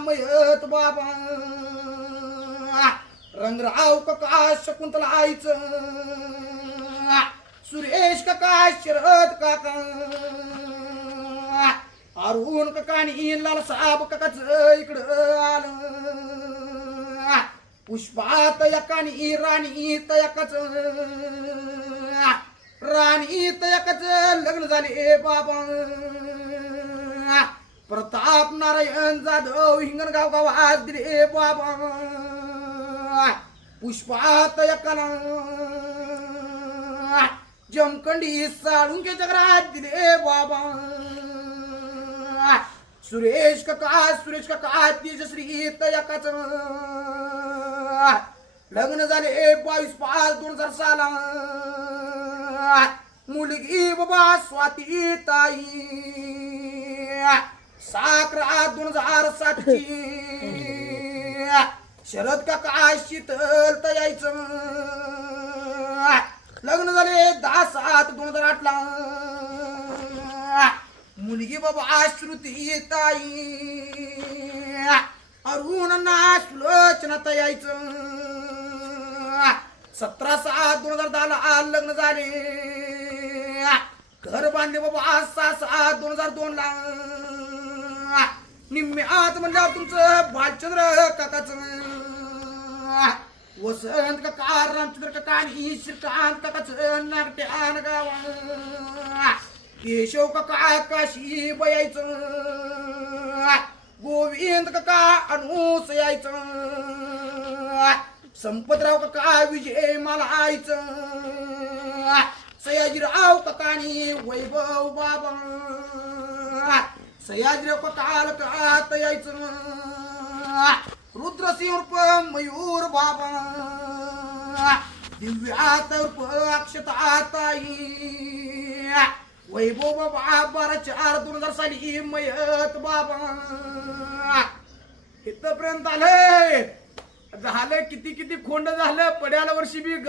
मयत बाबा रंगराव काका शकुंतला आईचं सुरेश काका शरद काका अरुण काका आणि लाल साहेब काकाच इकडं आलं पुष्पात एकानी राणी तयाकाच लग्न झाले बाबा प्रताप नारायण जाधव हिंगणगाव गावात दिले बाबा पुष्पात एकाला जमखंडी साळुंकेच्या घरात दिले बाबा सुरेश काका तेजश्री तयाकाच लग्न झाले 22/5/2000 साला मुलगी बाबा स्वाती ताई 7/2007 ची शरद काका शीतल तयाईचं लग्न झाले 10/7/2008 ला मुलगी बाबा श्रुती ताई अरुण सुलोचना तयाईचं 17/7/2010 ला लग्न झाले घर बांधले बाबा 6/7/2002 ला निम्म्यात म्हणल्यावर तुमचं बालचंद्र काकाच वसंत काका रामचंद्र काका आणि श्रीकांत काकाच नागट्यान गावा केशव काका काशी बयायचं गोविंद काका अनुस यायचं संपतराव काका विजय मालायचं सयाजीराव काकानी वैभव बाबा सयाजीराव काका यायचं रुद्रसिंह उर्फ मयूर बाबा दिव्यात उर्फ अक्षता ताई वैभव बाबा 12/4/2000 साली मयत बाबा इथपर्यंत आले झालं किती खोंड झालं पड्याला वर्षी बी